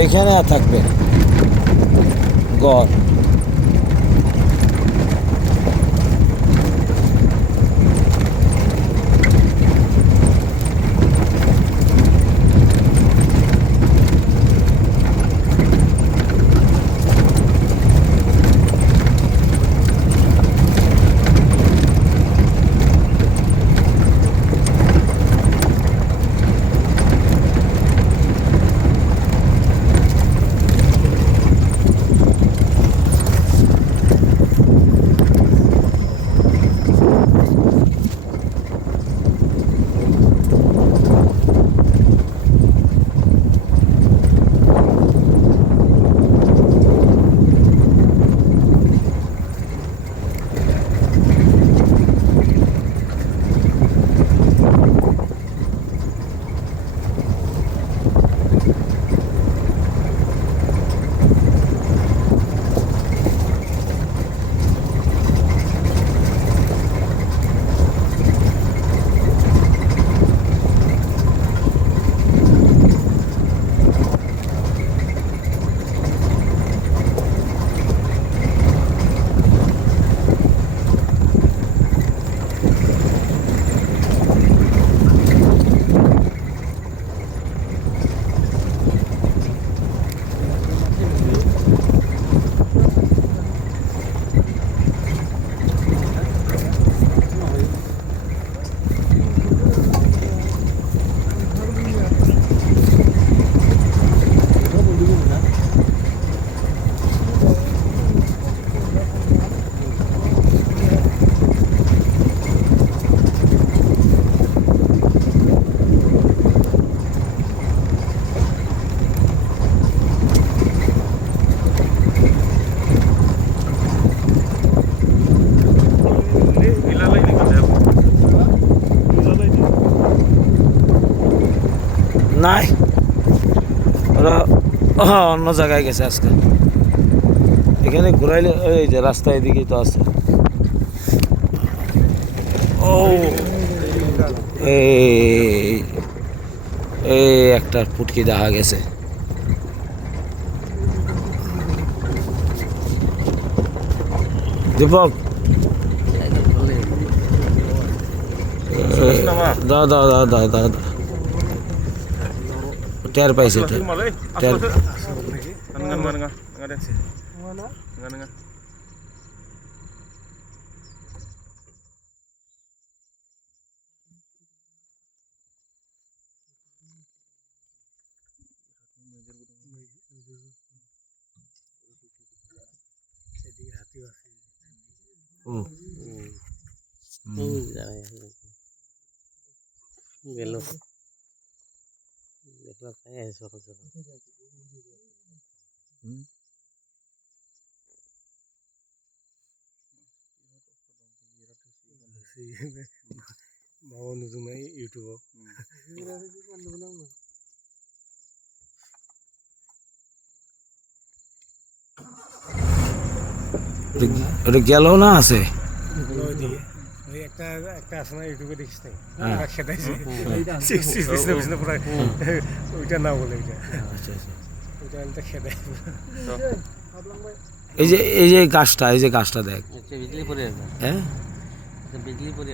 এইখানে থাকবে গড়। নাই, ওরা অন্য জায়গায় গেছে আজকে। এখানে ঘুরাইলে এই যে রাস্তা এদিকেই তো আছে। ও এই একটা ফুটকি দেখা গেছে। দীপক দাও দাও দাও দাও দাও দাও, টের পাইছে টের। গেল দেখলাম সকাল সকাল বাবা নতুন ইউটিউব ওটা গেল না আছে। একটা আছে না ইউটিউবে দেখিস নাই হ্যাঁ। খেতাইছে ওইটা না বলে ওইটা আচ্ছা আচ্ছা, ওইটা আমি তো খেতাই এই যে এই যে গাছটা, এই যে গাছটা দেখ। বিজলি পরে হ্যাঁ বিজলি পরে